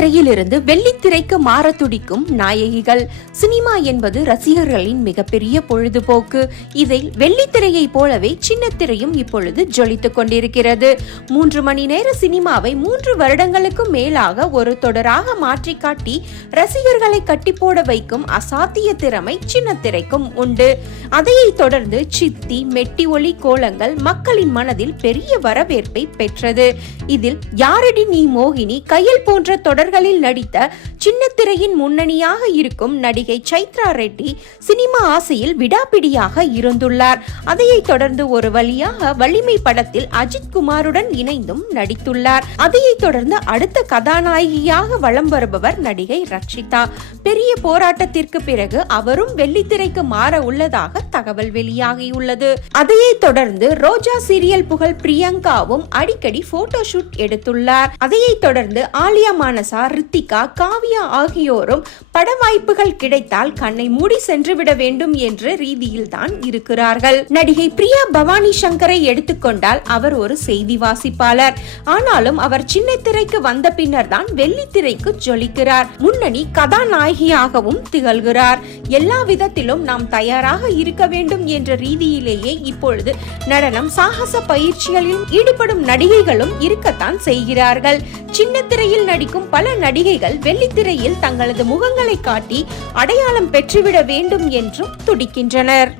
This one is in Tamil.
சின்னத்திரையிலிருந்து வெள்ளித்திரைக்கு மாற துடிக்கும் நாயகிகள். சினிமா என்பது ரசிகர்களின் மிகப்பெரிய பொழுதுபோக்கு. இதில் வெள்ளித்திரையை போலவே சின்னத்திரையும் இப்பொழுது ஜொலித்துக் கொண்டிருக்கிறது. மூன்று மணி நேர சினிமாவை மூன்று வருடங்களுக்கும் மேலாக ஒரு தொடராக மாற்றி காட்டி ரசிகர்களை கட்டி போட வைக்கும் அசாத்திய திறமை சின்னத்திரைக்கும் உண்டு. அதையை தொடர்ந்து சித்தி மெட்டி ஒளி கோலங்கள் மக்களின் மனதில் பெரிய வரவேற்பை பெற்றது. இதில் யாரடி நீ மோகினி கையல் போன்ற தொடர் தொடர்களில் நடித்த சின்னத்திரையின் முன்னணியாக இருக்கும் நடிகை சைத்ரா ரெட்டி சினிமா ஆசையில் விடாப்பிடியாக இருந்துள்ளார். அதையை தொடர்ந்து ஒரு வழியாக வலிமை படத்தில் அஜித் குமாருடன் இணைந்தும் நடித்துள்ளார். அதையை தொடர்ந்து அடுத்த கதாநாயகியாக வலம் வருபவர் நடிகை ரக்ஷிதா. பெரிய போராட்டத்திற்கு பிறகு அவரும் வெள்ளித்திரைக்கு மாற உள்ளதாக தகவல் வெளியாகியுள்ளது. அதையை தொடர்ந்து ரோஜா சீரியல் புகழ் பிரியங்காவும் அடிக்கடி போட்டோ ஷூட் எடுத்துள்ளார். அதையை தொடர்ந்து ஆலியா மானஸ் மானசா ரித்திகா காவியா ஆகியோரும் பட வாய்ப்புகள் கிடைத்தால் கண்ணை மூடி சென்று விட வேண்டும் என்ற ரீதியில் தான் இருக்கிறார்கள். நடிகை பிரியா பவானி சங்கரை எடுத்துக்கொண்டால் அவர் ஒரு செய்தி வாசிப்பாளர். ஆனாலும் அவர் சின்ன திரைக்கு வந்த பின்னர் தான் வெள்ளித்திரைக்கு ஜொலிக்கிறார். முன்னணி கதாநாயகியாகவும் திகழ்கிறார். எல்லா விதத்திலும் நாம் தயாராக இருக்க வேண்டும் என்ற ரீதியிலேயே இப்பொழுது நடனம் சாகச பயிற்சிகளில் ஈடுபடும் நடிகைகளும் இருக்கத்தான் செய்கிறார்கள். சின்ன திரையில் நடிக்கும் பல நடிகைகள் வெள்ளித்திரையில் தங்களது முகங்களை காட்டி அடையாளம் பெற்றுவிட வேண்டும் என்றும் துடிக்கின்றனர்.